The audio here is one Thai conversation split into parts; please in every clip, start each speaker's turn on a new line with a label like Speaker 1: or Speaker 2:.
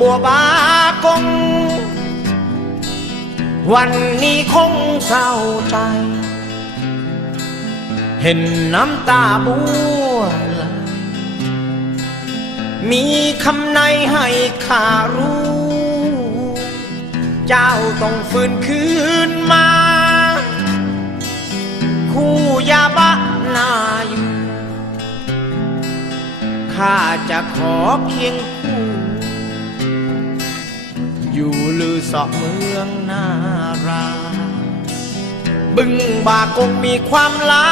Speaker 1: บัวบากง วันนี้คงเศร้าใจ เห็นน้ำตาบัวไหลมีคำในให้ข้ารู้ เจ้าต้องฟื้นคืนมา คู่ยาบะนาอยู่ข้าจะขอเพียง อยู่ลือสาะเมืองนารา บึงบากงมีความลา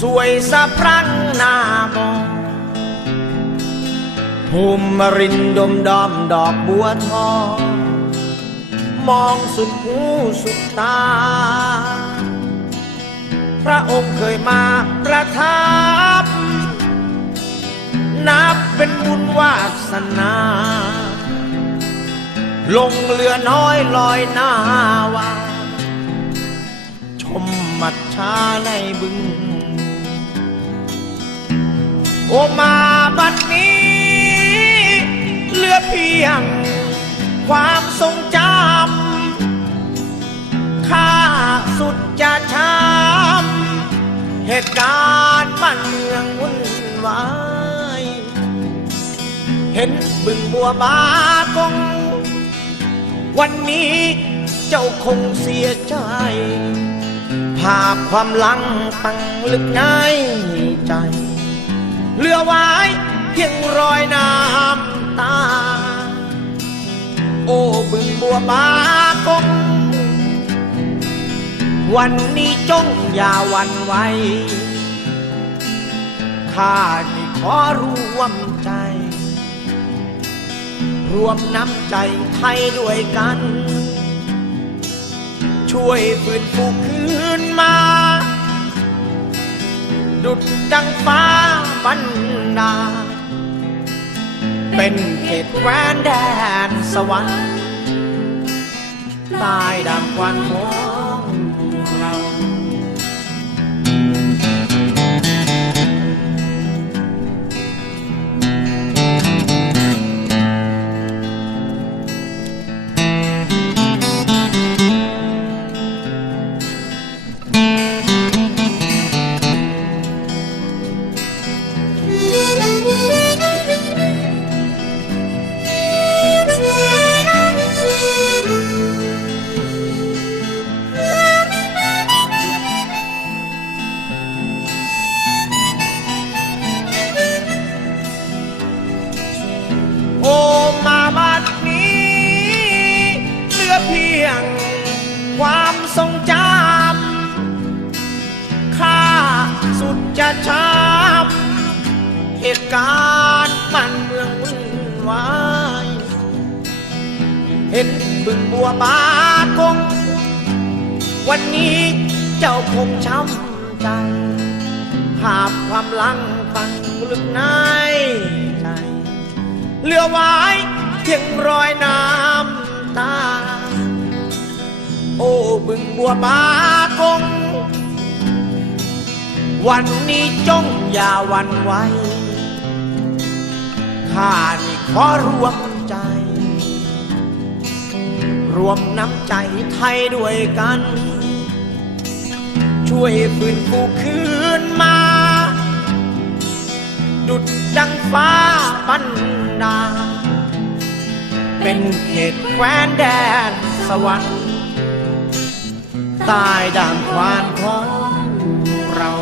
Speaker 1: สวยสะพรั่งนามองภูมิรินดมดอมดอกบัวทอง มองสุดหูสุดตา พระองค์เคยมาประทับนับเป็นบุญวาสนา ลงเรือน้อยลอยหน้าวาชมมัดชาในบึง โอมาบัดนี้เหลือเพียง ความทรงจำข้าสุดจะช้ำเหตุการณ์บ้านเมืองวุ่นวาย เห็นบึงบัวบากง วันนี้เจ้าคงเสียใจ ภาพความหลังตั้งลึกในใจ เหลือไว้เพียงรอยน้ำตา โอ้บึงบัวบากงวันนี้จงอย่าหวันไหวข้านี่ขอร่วมใจ รวมน้ำใจไทยด้วยกัน ช่วยฟื้นฟูคืนมา ดุดดังฟ้าบรรดา เป็นเขตแคว้นแดนสวรรค์ใต้ดำควันขอ เห็นบึงบัวบากง วันนี้เจ้าคงช้ำใจภาพความหลังฟังลึกในใจเหลือไว้เพียงรอยน้ำตา โอ้บึงบัวบากง วันนี้จงอย่าหวันไหวข้านี่ขอรวมใจ รวมน้ำใจไทยด้วยกัน ช่วยฟื้นฟูคืนมา ดุดดังฟ้าบรรดา เป็นเขตแคว้นแดนสวรรค์ใต้ด่างควานของเรา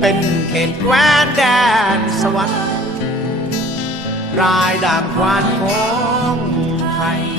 Speaker 1: เป็นเขตแคว้นแดนสวรรค์รายด่างควานของไทย